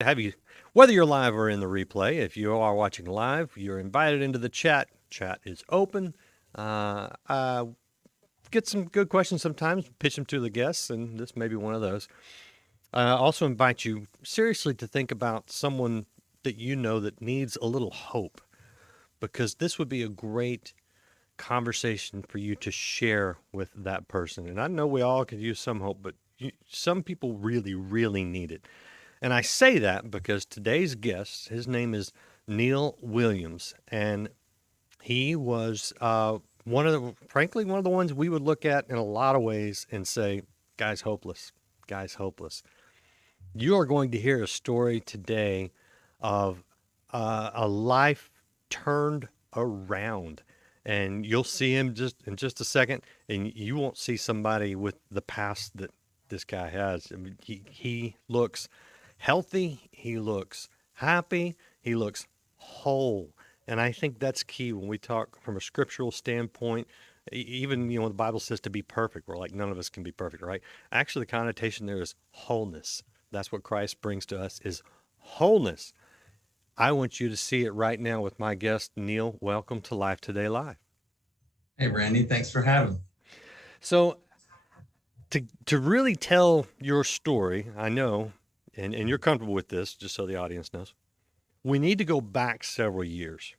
Have you, whether you're live or in the replay, if you are watching live, you're invited into the chat. Chat is open. Uh, uh, get some good questions sometimes, pitch them to the guests, and this may be one of those. I also invite you seriously to think about someone that you know that needs a little hope, because this would be a great conversation for you to share with that person. And I know we all could use some hope, but some people really, really need it. And I say that because today's guest, his name is Neal Williams, and he was frankly, one of the ones we would look at in a lot of ways and say, guy's hopeless, guy's hopeless. You are going to hear a story today of a life turned around. And you'll see him just in just a second, and you won't see somebody with the past that this guy has. I mean, he looks healthy, he looks happy, he looks whole. And I think that's key when we talk from a scriptural standpoint. Even, the Bible says to be perfect. We're like, none of us can be perfect, right? Actually, the connotation there is wholeness. That's what Christ brings to us, is wholeness. I want you to see it right now with my guest, Neal. Welcome to Life Today Live. Hey, Randy, thanks for having me. So, to really tell your story, I know, and you're comfortable with this, just so the audience knows, we need to go back several years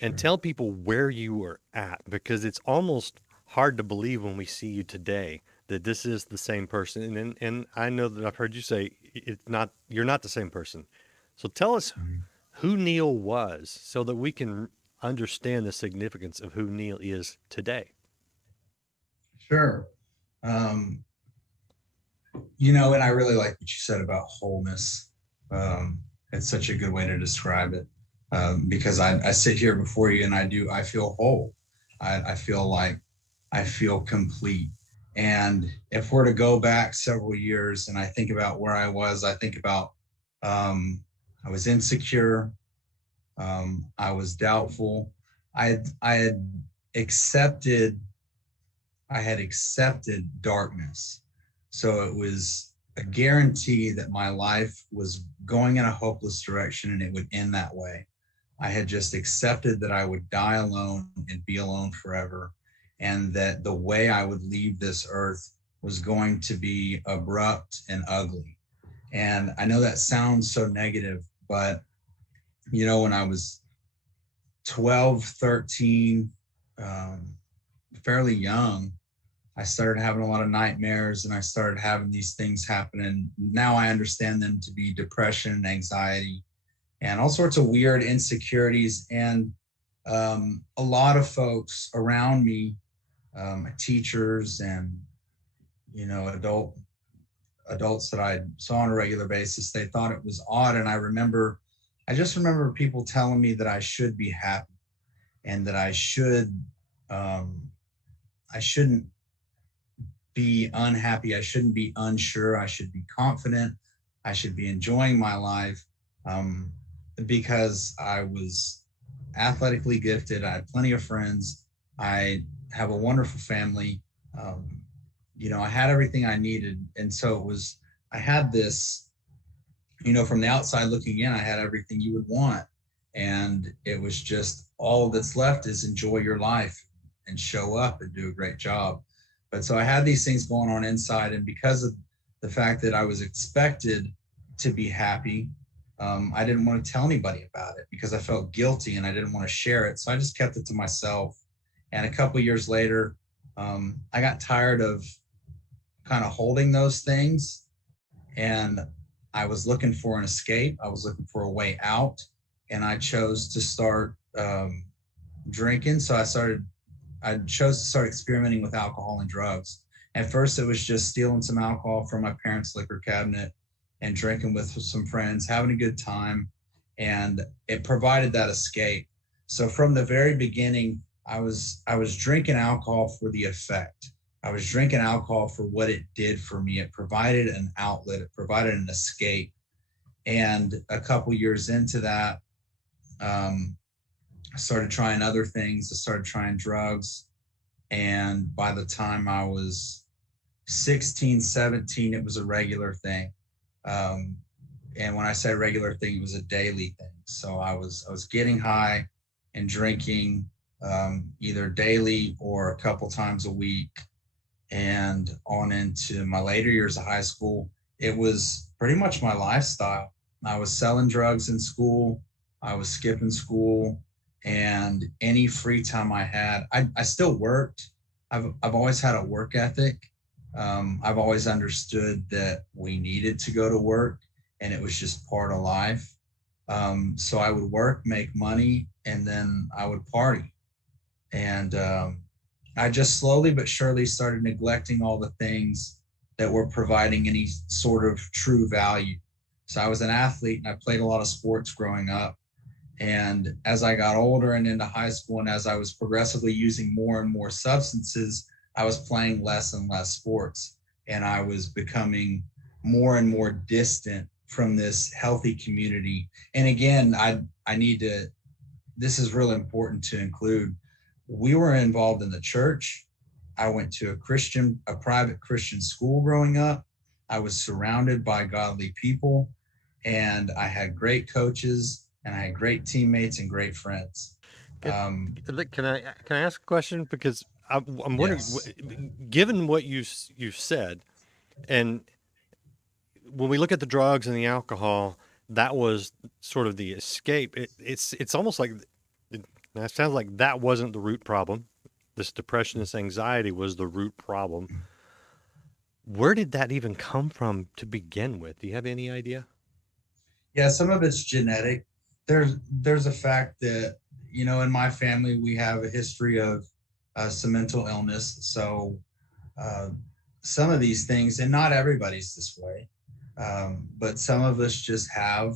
and Sure. tell people where you were at, because it's almost hard to believe when we see you today that this is the same person. And I know that I've heard you say it's not, you're not the same person. So tell us Mhm. who Neal was so that we can understand the significance of who Neal is today. Sure. Um, and I really like what you said about wholeness. Um, it's such a good way to describe it because I sit here before you and I feel whole. I feel like I feel complete. And if we're to go back several years and I think about where I think about um, I was insecure. I was doubtful. I had accepted I had accepted darkness. So it was a guarantee that my life was going in a hopeless direction and it would end that way. I had just accepted that I would die alone and be alone forever, and that the way I would leave this earth was going to be abrupt and ugly. And I know that sounds so negative, but when I was 12, 13, um, fairly young, I started having a lot of nightmares and I started having these things happen. And now I understand them to be depression and anxiety and all sorts of weird insecurities. And a lot of folks around me, teachers and, adults that I saw on a regular basis, they thought it was odd. And I just remember people telling me that I should be happy and that um, I shouldn't be unhappy. I shouldn't be unsure. I should be confident. I should be enjoying my life um, because I was athletically gifted. I had plenty of friends. I have a wonderful family. Um, I had everything I needed. And so I had this, from the outside looking in, I had everything you would want. And it was just all that's left is enjoy your life and show up and do a great job. But so I had these things going on inside. And because of the fact that I was expected to be happy, I didn't want to tell anybody about it because I felt guilty and I didn't want to share it. So I just kept it to myself. And a couple of years later, I got tired of kind of holding those things. And I was looking for an escape. I was looking for a way out. And I chose to start drinking. I chose to start experimenting with alcohol and drugs. At first, it was just stealing some alcohol from my parents' liquor cabinet and drinking with some friends, having a good time. And it provided that escape. So from the very beginning, I was drinking alcohol for the effect. I was drinking alcohol for what it did for me. It provided an outlet, it provided an escape. And a couple years into that, um, I started trying other things. I started trying drugs. And by the time I was 16, 17, it was a regular thing. Um, And when I say regular thing, it was a daily thing. So I was getting high and drinking either daily or a couple times a week. And on into my later years of high school, it was pretty much my lifestyle. I was selling drugs in school, I was skipping school, and any free time I had, I still worked. I've always had a work ethic. I've always understood that we needed to go to work, and it was just part of life. So I would work, make money, and then I would party. And I just slowly but surely started neglecting all the things that were providing any sort of true value. So I was an athlete and I played a lot of sports growing up. And as I got older and into high school, and as I was progressively using more and more substances, I was playing less and less sports. And I was becoming more and more distant from this healthy community. And again, I need to, this is really important to include. We were involved in the church. I went to a private Christian school growing up. I was surrounded by godly people, and I had great coaches, and I had great teammates and great friends. Can, Um, can I ask a question? Because I'm wondering, yes. given what you said, and when we look at the drugs and the alcohol, that was sort of the escape. It's almost like it sounds like that wasn't the root problem. This depression, this anxiety was the root problem. Where did that even come from to begin with? Do you have any idea? Yeah, some of it's genetic. There's a fact that, in my family we have a history of some mental illness. So uh, some of these things, and not everybody's this way, but some of us just have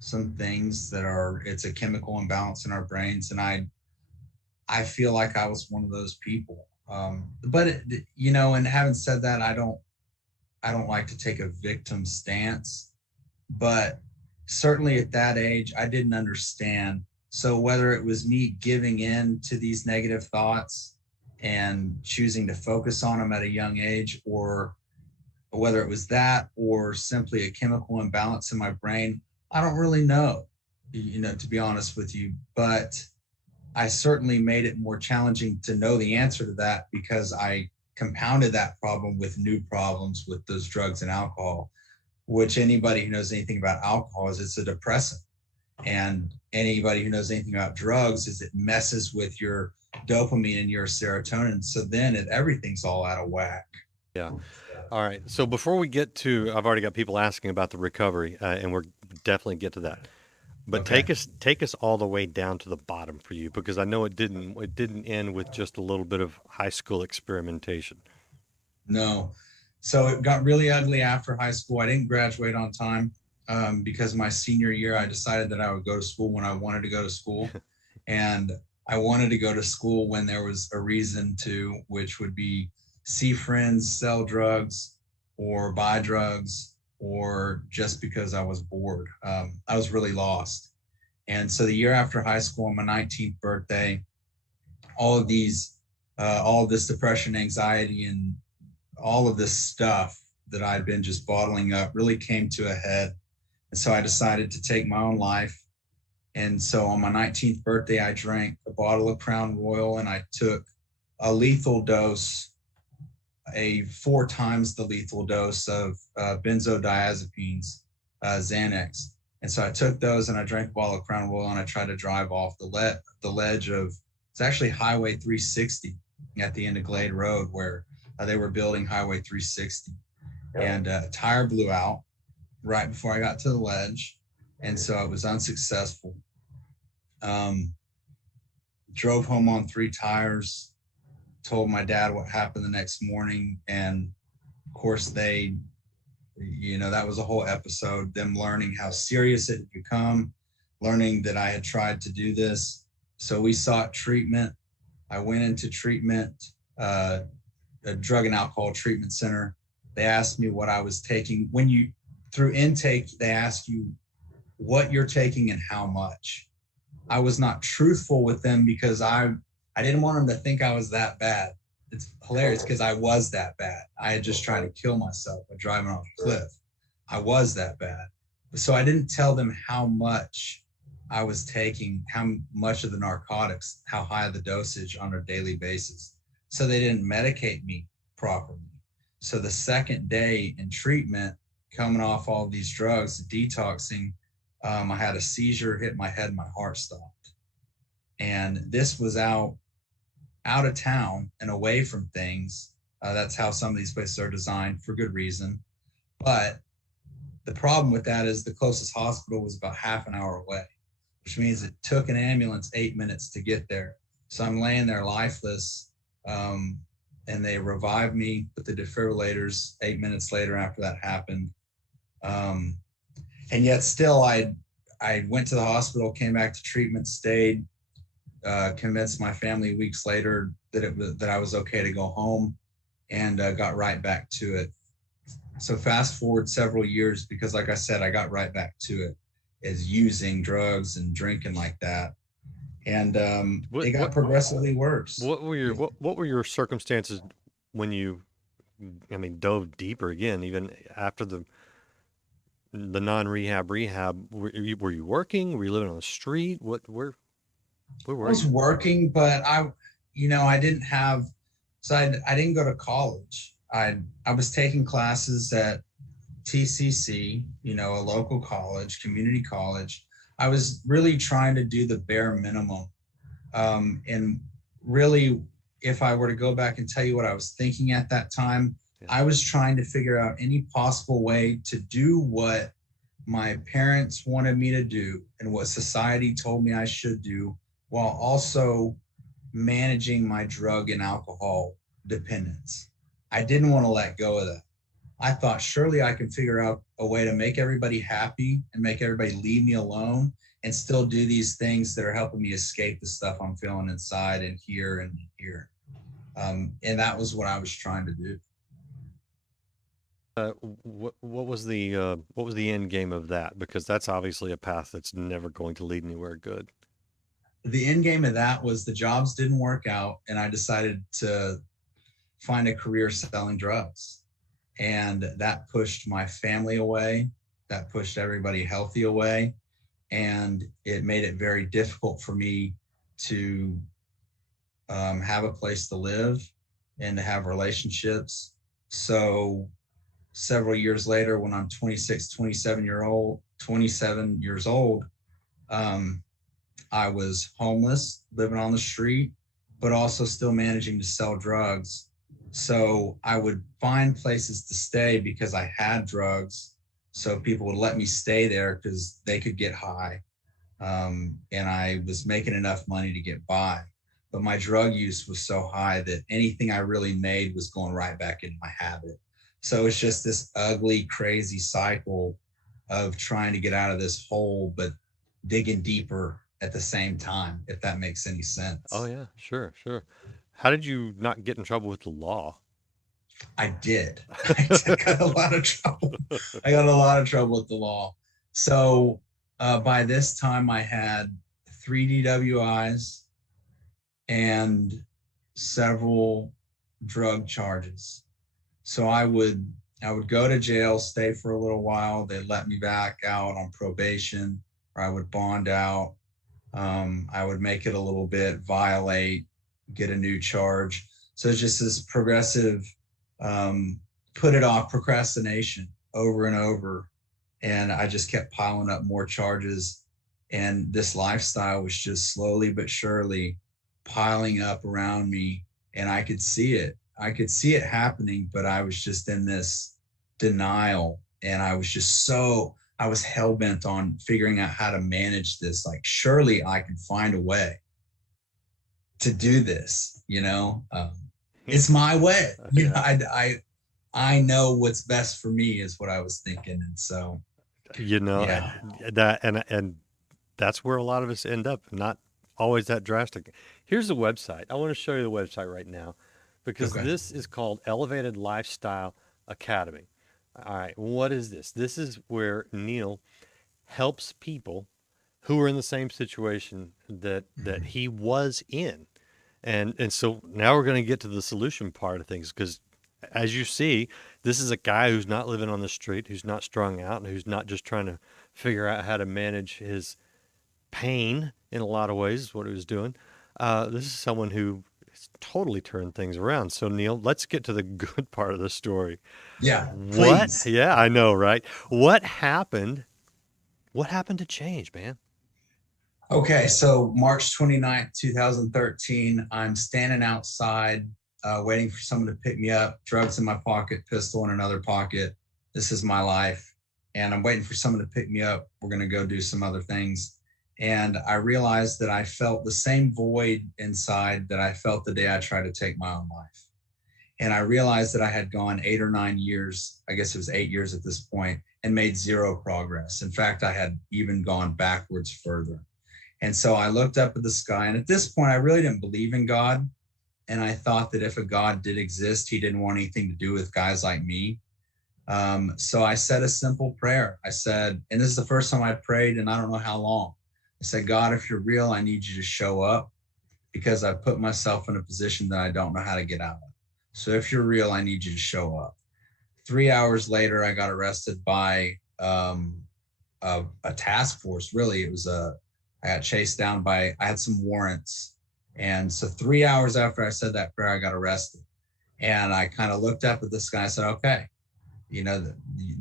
some things that are, it's a chemical imbalance in our brains, and I feel like I was one of those people. But and having said that, I don't like to take a victim stance, but certainly at that age, I didn't understand. So whether it was me giving in to these negative thoughts and choosing to focus on them at a young age, or whether it was that or simply a chemical imbalance in my brain, I don't really know, to be honest with you. But I certainly made it more challenging to know the answer to that, because I compounded that problem with new problems with those drugs and alcohol, which anybody who knows anything about alcohol is it's a depressant. And anybody who knows anything about drugs is it messes with your dopamine and your serotonin. So then everything's all out of whack. Yeah. All right. So before we get to, I've already got people asking about the recovery, and we're definitely get to that. But Okay. take us all the way down to the bottom for you, because I know it didn't end with just a little bit of high school experimentation. No. So it got really ugly after high school. I didn't graduate on time because my senior year, I decided that I would go to school when I wanted to go to school. And I wanted to go to school when there was a reason to, which would be see friends, sell drugs, or buy drugs, or just because I was bored. I was really lost. And so the year after high school, on my 19th birthday, all of these, all of this depression, anxiety, and all of this stuff that I'd been just bottling up really came to a head. And so I decided to take my own life. And so on my 19th birthday, I drank a bottle of Crown Royal, and I took a lethal dose, a 4 times the lethal dose of benzodiazepines, Xanax. And so I took those and I drank a bottle of Crown Royal, and I tried to drive off the ledge of, it's actually Highway 360 at the end of Glade Road, where they were building Highway 360. And a tire blew out right before I got to the ledge. And so it was unsuccessful. Um, Drove home on 3 tires, told my dad what happened the next morning. And of course, that was a whole episode, them learning how serious it had become, learning that I had tried to do this. So we sought treatment. I went into treatment, a drug and alcohol treatment center. They asked me what I was taking. Through intake, they ask you what you're taking and how much. I was not truthful with them because I didn't want them to think I was that bad. It's hilarious because I was that bad. I had just tried to kill myself by driving off a cliff. I was that bad. So I didn't tell them how much I was taking, how much of the narcotics, how high the dosage on a daily basis. So they didn't medicate me properly. So the second day in treatment, coming off all these drugs, detoxing, I had a seizure, hit my head, my heart stopped. And this was out of town and away from things. That's how some of these places are designed for good reason. But the problem with that is the closest hospital was about half an hour away, which means it took an ambulance 8 minutes to get there. So I'm laying there lifeless, and they revived me with the defibrillators 8 minutes later after that happened. Um, and yet still, I went to the hospital, came back to treatment, stayed, convinced my family weeks later that I was okay to go home, and got right back to it. So fast forward several years, because like I said, I got right back to it, as using drugs and drinking like that, and What it got what progressively worse. what were your circumstances when you, I mean, dove deeper again, even after the non-rehab rehab? Were you working? Were you living on the street? Where I were was you? working, but I didn't have, so I didn't go to college. I was taking classes at TCC, a local college, community college. I was really trying to do the bare minimum. And really, if I were to go back and tell you what I was thinking at that time, Yeah. I was trying to figure out any possible way to do what my parents wanted me to do and what society told me I should do, while also managing my drug and alcohol dependence. I didn't want to let go of that. I thought surely I can figure out a way to make everybody happy and make everybody leave me alone and still do these things that are helping me escape the stuff I'm feeling inside and here and here. And that was what I was trying to do. What was the end game of that? Because that's obviously a path that's never going to lead anywhere good. The end game of that was the jobs didn't work out, and I decided to find a career selling drugs. And that pushed my family away. That pushed everybody healthy away. And it made it very difficult for me to have a place to live and to have relationships. So several years later, when I'm 26, 27 years old, um, I was homeless, living on the street, but also still managing to sell drugs. So I would find places to stay because I had drugs. So people would let me stay there because they could get high. And I was making enough money to get by. But my drug use was so high that anything I really made was going right back into my habit. So it's just this ugly, crazy cycle of trying to get out of this hole, but digging deeper at the same time, if that makes any Oh sense. yeah, sure, sure. How did you not get in trouble with the law? I did. I got a lot of trouble. I got a lot of trouble with the law. So by this time, I had 3 DWIs and several drug charges. So I would go to jail, stay for a little while. They'd let me back out on probation, or I would bond out. I would make it a little bit, violate, get a new charge. So it's just this progressive, put it off procrastination over and over. And I just kept piling up more charges. And this lifestyle was just slowly but surely piling up around me. And I could see it. I could see it happening, but I was just in this denial. And I was hell bent on figuring out how to manage this. Like, surely I can find a way to do this. It's my way. Yeah. I know what's best for me is what I was thinking, and so You know, yeah. and that's where a lot of us end up, not always that drastic. Here's the website. I want to show you the website right now because Okay. this is called Elevated Lifestyle Academy. All right, what is this? This is where Neal helps people who are in the same situation that Mhm. he was in. And so now we're going to get to the solution part of things because as you see, this is a guy who's not living on the street, who's not strung out, and who's not just trying to figure out how to manage his pain in a lot of ways, is what he was doing. This is someone who has totally turned things around. So, Neal, let's get to the good part of the story. Yeah, What? please. Yeah, I know, right? What happened? What happened to change, man? Okay, so March 29th, 2013, I'm standing outside waiting for someone to pick me up, drugs in my pocket, pistol in another pocket. This is my life. And I'm waiting for someone to pick me up. We're going to go do some other things. And I realized that I felt the same void inside that I felt the day I tried to take my own life. And I realized that I had gone 8 or 9 years, I guess it was 8 years at this point, and made zero progress. In fact, I had even gone backwards further. And so I looked up at the sky. And at this point, I really didn't believe in God. And I thought that if a God did exist, he didn't want anything to do with guys like me. So I said a simple prayer. I said, and this is the first time I prayed in I don't know how long. I said, God, if you're real, I need you to show up because I put myself in a position that I don't know how to get out of. So if you're real, I need you to show up. 3 hours later, I got arrested by a task force. Really, I got chased down by, I had some warrants. And so 3 hours after I said that prayer, I got arrested. And I kind of looked up at this guy. I said, okay,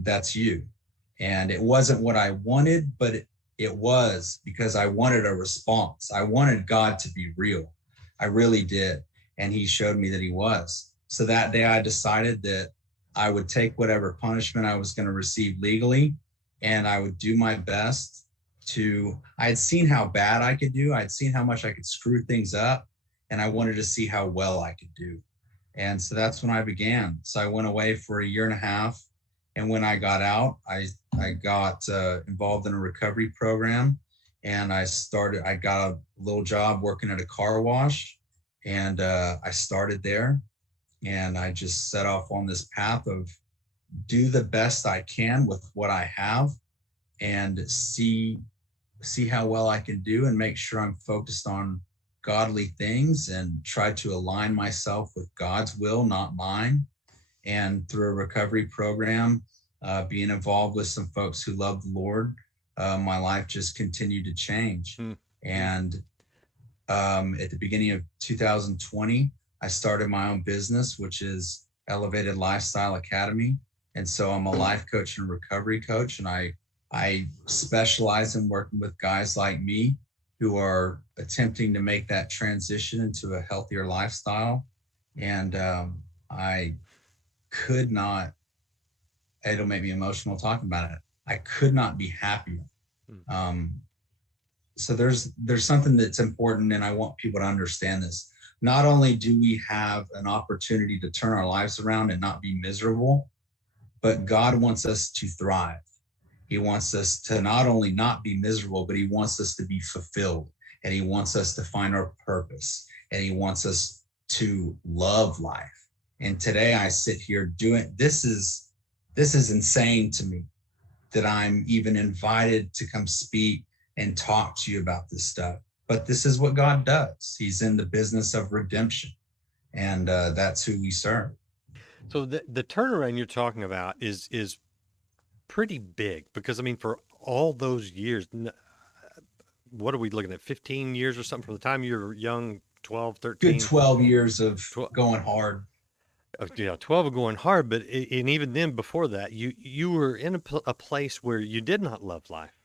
that's you. And it wasn't what I wanted, but it was because I wanted a response. I wanted God to be real. I really did. And he showed me that he was. So that day I decided that I would take whatever punishment I was going to receive legally, and I would do my best I had seen how bad I could do. I'd seen how much I could screw things up, and I wanted to see how well I could do. And so that's when I began. So I went away for a year and a half. And when I got out, I got involved in a recovery program, and I got a little job working at a car wash, and I started there, and I just set off on this path of do the best I can with what I have and see how well I can do and make sure I'm focused on godly things and try to align myself with God's will, not mine. And through a recovery program, being involved with some folks who love the Lord, my life just continued to change. Hmm. And at the beginning of 2020, I started my own business, which is Elevated Lifestyle Academy. And so I'm a life coach and recovery coach, and I specialize in working with guys like me who are attempting to make that transition into a healthier lifestyle. And I could not, it'll make me emotional talking about it. I could not be happier. So there's something that's important, and I want people to understand this. Not only do we have an opportunity to turn our lives around and not be miserable, but God wants us to thrive. He wants us to not only not be miserable, but he wants us to be fulfilled, and he wants us to find our purpose, and he wants us to love life. And today I sit here doing this is insane to me that I'm even invited to come speak and talk to you about this stuff. But this is what God does. He's in the business of redemption, and that's who we serve. So the turnaround you're talking about is pretty big because I mean for all those years, what are we looking at? 15 years or something from the time you were young, 12, Good 13, 12 years of 12, going hard. yeah, 12 of going hard, but and even then before that, you were in a place where you did not love life,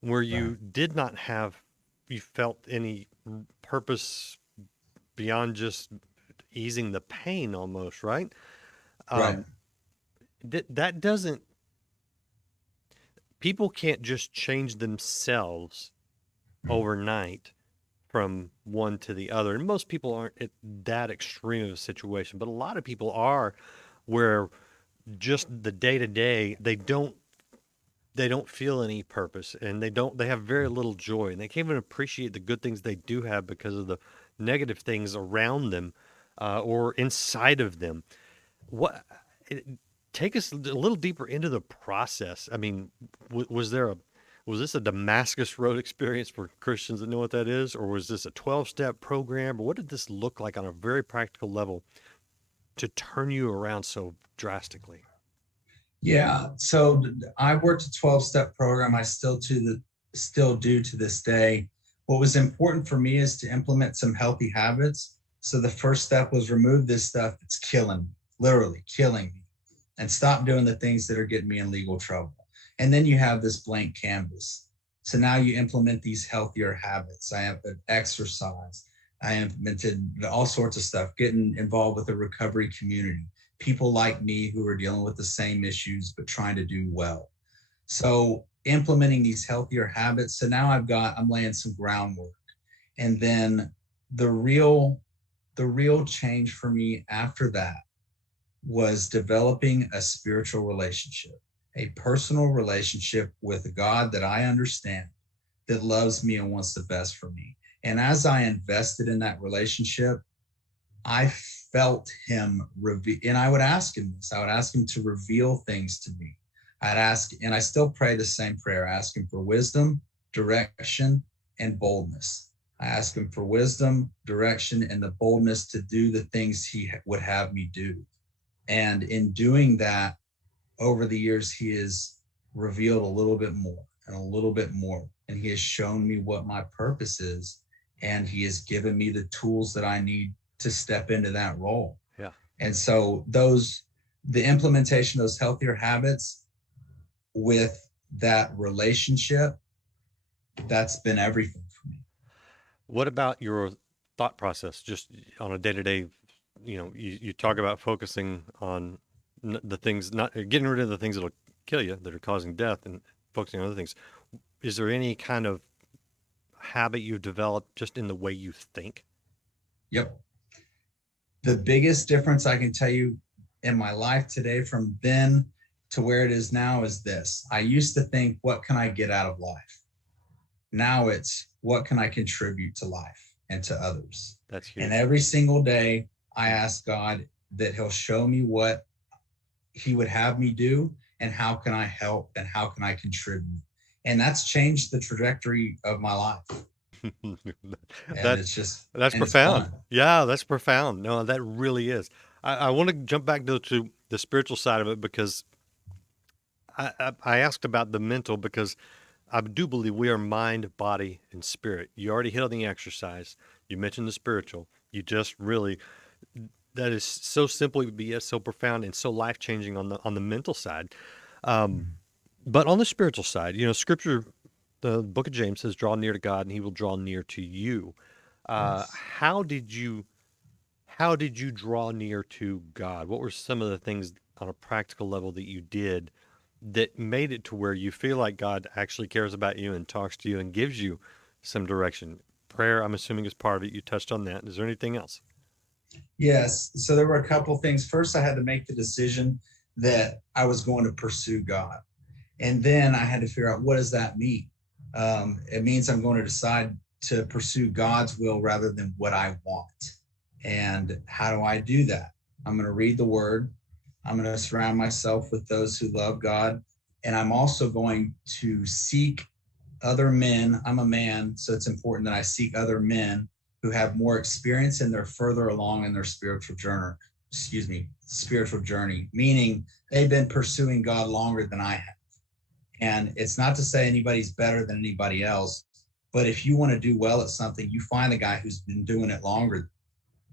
where Right. you did not have, you felt any purpose beyond just easing the pain almost, right? Right. Um, that doesn't, people can't just change themselves overnight from one to the other. And most people aren't at that extreme of a situation, but a lot of people are where just the day to day, they don't feel any purpose, and they have very little joy, and they can't even appreciate the good things they do have because of the negative things around them or inside of them. What it, take us a little deeper into the process. I mean, was this a Damascus Road experience for Christians that know what that is, or was this a 12-step program, or what did this look like on a very practical level to turn you around so drastically? Yeah. So I worked a 12-step program. I still do to this day. What was important for me is to implement some healthy habits. So the first step was remove this stuff that's killing me, literally killing me, and stop doing the things that are getting me in legal trouble. And then you have this blank canvas. So now you implement these healthier habits. I have exercise. I implemented all sorts of stuff, getting involved with the recovery community, people like me who are dealing with the same issues but trying to do well. So implementing these healthier habits. So now I'm laying some groundwork. And then the real the real change for me after that was developing a spiritual relationship, a personal relationship with a God that I understand, that loves me and wants the best for me. And as I invested in that relationship, I felt him reveal, and I would ask him this. I would ask him to reveal things to me. I'd ask, and I still pray the same prayer. I ask him for wisdom, direction, and boldness. I ask him for wisdom, direction, and the boldness to do the things he would have me do. And in doing that, over the years, he has revealed a little bit more and a little bit more. And he has shown me what my purpose is. And he has given me the tools that I need to step into that role. Yeah. And so the implementation of those healthier habits with that relationship, that's been everything for me. What about your thought process just on a day to day? You talk about focusing on the things, not getting rid of the things that'll kill you, that are causing death, and focusing on other things. Is there any kind of habit you've developed just in the way you think? Yep. The biggest difference I can tell you in my life today from then to where it is now is this. I used to think, what can I get out of life? Now it's, what can I contribute to life and to others? That's And huge. every single day, I ask God that he'll show me what he would have me do and how can I help and how can I contribute. And that's changed the trajectory of my life. And that it's just, that's and it's profound. fun. Yeah, that's profound. No, that really is. I want to jump back to the spiritual side of it because I asked about the mental because I do believe we are mind, body, and spirit. You already hit on the exercise. You mentioned the spiritual. You just really, that is so simple, but yet so profound and so life changing on the mental side. Um, but on the spiritual side, Scripture, the Book of James says, "Draw near to God, and He will draw near to you." Uh, Yes. how did you how did you draw near to God? What were some of the things on a practical level that you did that made it to where you feel like God actually cares about you and talks to you and gives you some direction? Prayer, I'm assuming, is part of it. You touched on that. Is there anything else? Yes. So there were a couple things. First, I had to make the decision that I was going to pursue God. And then I had to figure out, what does that mean? It means I'm going to decide to pursue God's will rather than what I want. And how do I do that? I'm going to read the word. I'm going to surround myself with those who love God. And I'm also going to seek other men. I'm a man, so it's important that I seek other men who have more experience and they're further along in their spiritual journey, meaning they've been pursuing God longer than I have. And it's not to say anybody's better than anybody else, but if you want to do well at something, you find the guy who's been doing it longer.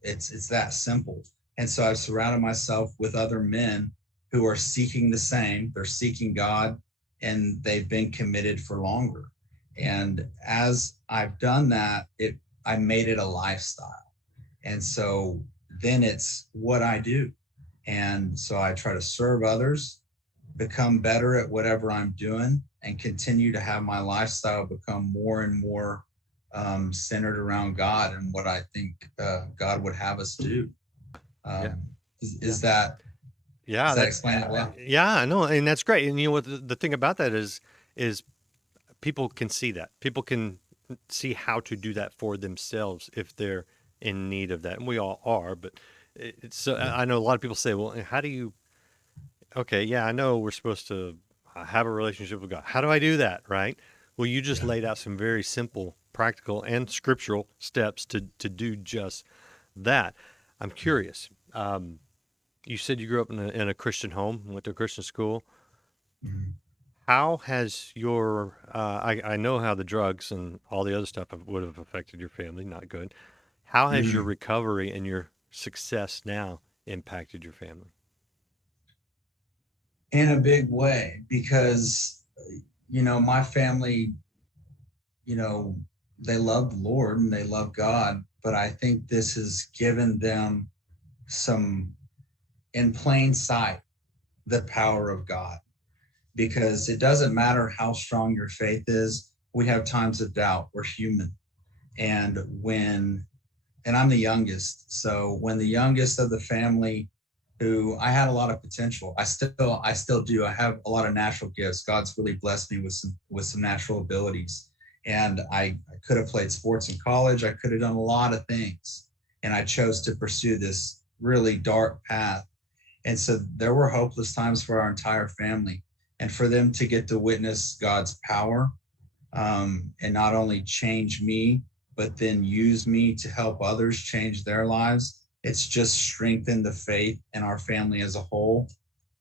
It's that simple. And so I've surrounded myself with other men who are seeking the same. They're seeking God and they've been committed for longer. And as I've done that, I made it a lifestyle. And so then it's what I do. And so I try to serve others, become better at whatever I'm doing, and continue to have my lifestyle become more and more centered around God and what I think God would have us do. Yeah. Um, Yeah. is that Yeah, does that that's explain it well? yeah, I know, and that's great. And you know what the thing about that is people can see that. People can see how to do that for themselves if they're in need of that. And we all are, but it's so Yeah. I know a lot of people say, "Well, how do you okay, yeah, I know we're supposed to have a relationship with God. How do I do that?" Right? Well, you just Yeah. laid out some very simple, practical, and scriptural steps to do just that. I'm curious. You said you grew up in a Christian home, went to a Christian school. Mhm. How has your I know how the drugs and all the other stuff would have affected your family, not good. How has your Mm. recovery and your success now impacted your family? In a big way, because my family, you know, they love the Lord and they love God, but I think this has given them some in plain sight the power of God, because it doesn't matter how strong your faith is. We have times of doubt. We're human. And and I'm the youngest. So when the youngest of the family, who I had a lot of potential, I still do. I have a lot of natural gifts. God's really blessed me with some natural abilities. And I could have played sports in college. I could have done a lot of things. And I chose to pursue this really dark path. And so there were hopeless times for our entire family. And for them to get to witness God's power, and not only change me, but then use me to help others change their lives. It's just strengthened the faith in our family as a whole.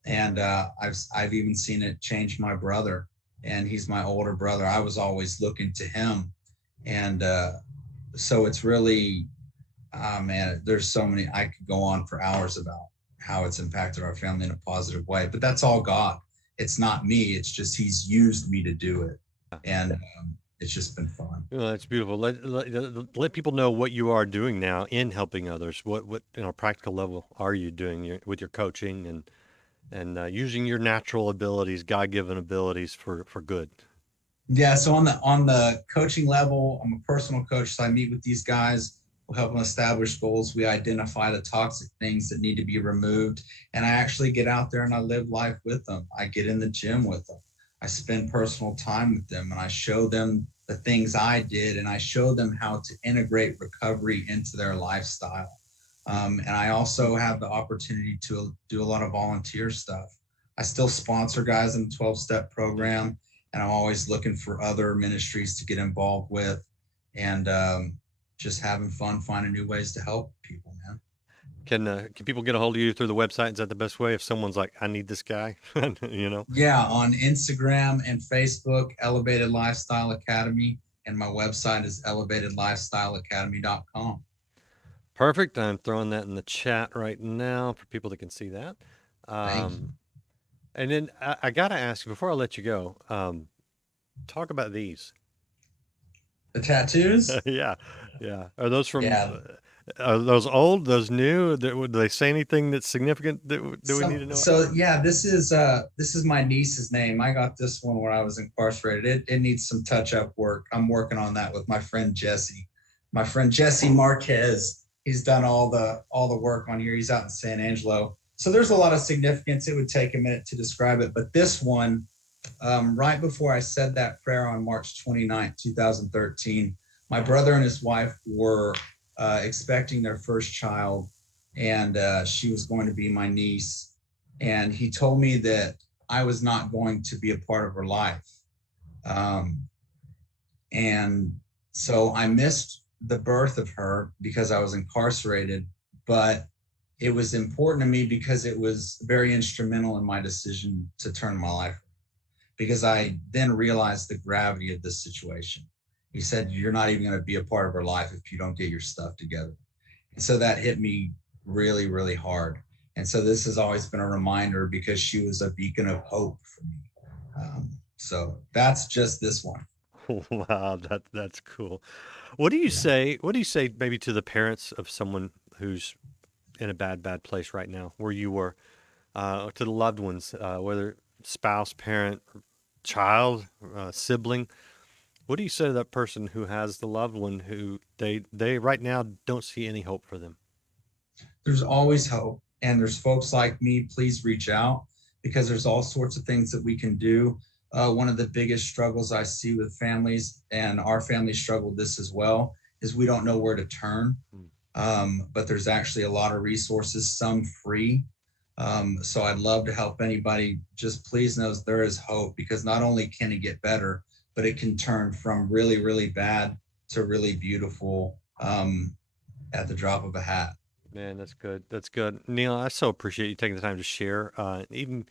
And I've even seen it change my brother, and he's my older brother. I was always looking to him, and so it's really, man, there's so many. I could go on for hours about how it's impacted our family in a positive way, but that's all God. It's not me. It's just He's used me to do it, and it's just been fun. Well, that's beautiful. Let people know what you are doing now in helping others. What practical level are you doing with your coaching and using your natural abilities, God given abilities for good? Yeah, so on the coaching level, I'm a personal coach, so I meet with these guys. We'll help them establish goals. We identify the toxic things that need to be removed, and I actually get out there and I live life with them. I get in the gym with them. I spend personal time with them, and I show them the things I did, and I show them how to integrate recovery into their lifestyle. And I also have the opportunity to do a lot of volunteer stuff. I still sponsor guys in the 12-step program, and I'm always looking for other ministries to get involved with, and just having fun finding new ways to help people, man. Can people get a hold of you through the website? Is that the best way? If someone's like, I need this guy, you know? Yeah, on Instagram and Facebook, Elevated Lifestyle Academy, and my website is elevatedlifestyleacademy.com. Perfect. I'm throwing that in the chat right now for people that can see that. Thank you. Um, and then I got to ask you before I let you go. Talk about these. The tattoos. Yeah, yeah. Are those from? Yeah. Are those old? Those new? Do they say anything that's significant that we need So to know? so yeah, this is my niece's name. I got this one when I was incarcerated. It needs some touch up work. I'm working on that with my friend Jesse. My friend Jesse Marquez. He's done all the work on here. He's out in San Angelo. So there's a lot of significance. It would take a minute to describe it, but this one, right before I said that prayer on March 29th, 2013, my brother and his wife were expecting their first child, and she was going to be my niece. And he told me that I was not going to be a part of her life. Um, and so I missed the birth of her because I was incarcerated, but it was important to me because it was very instrumental in my decision to turn my life, because I then realized the gravity of this situation. He said, "You're not even going to be a part of her life if you don't get your stuff together." And so that hit me really, really hard. And so this has always been a reminder, because she was a beacon of hope for me. So that's just this one. Wow, that's cool. What do you Yeah. say? What do you say maybe to the parents of someone who's in a bad place right now, where you were, to the loved ones, whether spouse, parent, child, sibling? What do you say to that person who has the loved one who they right now don't see any hope for them? There's always hope. And there's folks like me. Please reach out, because there's all sorts of things that we can do. One of the biggest struggles I see with families, and our family struggled this as well, is we don't know where to turn. Mm. But there's actually a lot of resources, some free. So I'd love to help anybody. Just please know there is hope, because not only can it get better, but it can turn from really, really bad to really beautiful, at the drop of a hat. Man, that's good. That's good. Neil, I so appreciate you taking the time to share. Even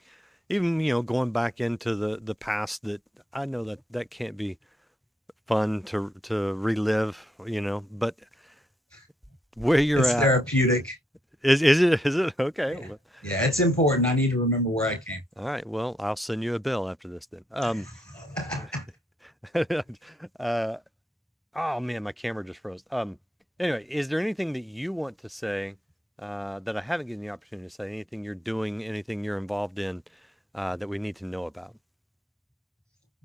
even, going back into the past, that I know that can't be fun to relive, but where you're It's at, therapeutic. is it okay? Yeah. Well, Yeah, it's important. I need to remember where I came all right, well, I'll send you a bill after this then. from. uh, oh man, my camera just froze. Anyway, is there anything that you want to say that I haven't given the opportunity to say? Anything you're doing, anything you're involved in that we need to know about?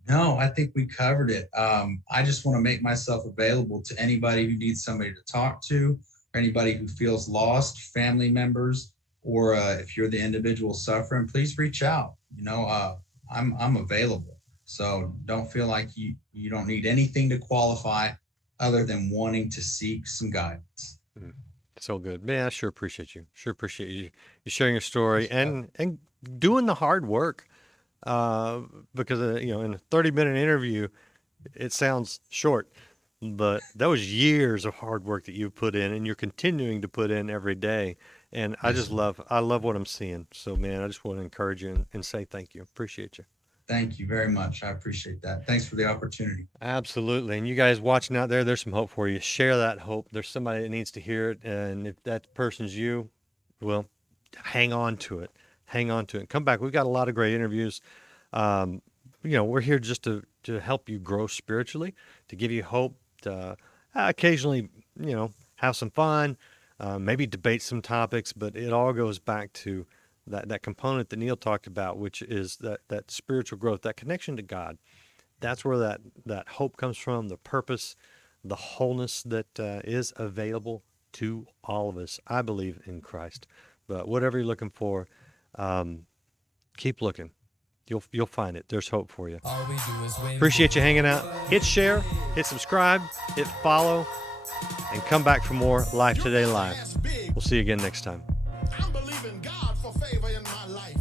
No, I think we covered it. I just want to make myself available to anybody who needs somebody to talk to, or anybody who feels lost, family members, or if you're the individual suffering, please reach out. I'm available. So don't feel like you don't need anything to qualify other than wanting to seek some guidance. Mm, so good, man. I sure appreciate you. Sure appreciate you sharing your story and doing the hard work. Uh, because in a 30-minute interview, it sounds short, but that was years of hard work that you put in, and you're continuing to put in every day. And Yes, sir. I love what I'm seeing. So, man, I just want to encourage you and say thank you. Appreciate you. Thank you very much. I appreciate that. Thanks for the opportunity. Absolutely. And you guys watching out there, there's some hope for you. Share that hope. There's somebody that needs to hear it. And if that person's you, well, hang on to it. Hang on to it. Come back. We've got a lot of great interviews. Um, we're here just to help you grow spiritually, to give you hope, to occasionally, have some fun, maybe debate some topics, but it all goes back to that component that Neal talked about, which is that spiritual growth, that connection to God. That's where that hope comes from, the purpose, the wholeness that is available to all of us. I believe in Christ, but whatever you're looking for, keep looking. You'll find it. There's hope for you. Appreciate you hanging out. Hit share, hit subscribe, hit follow, and come back for more Life Today Live. We'll see you again next time. I'm believing God for favor in my life.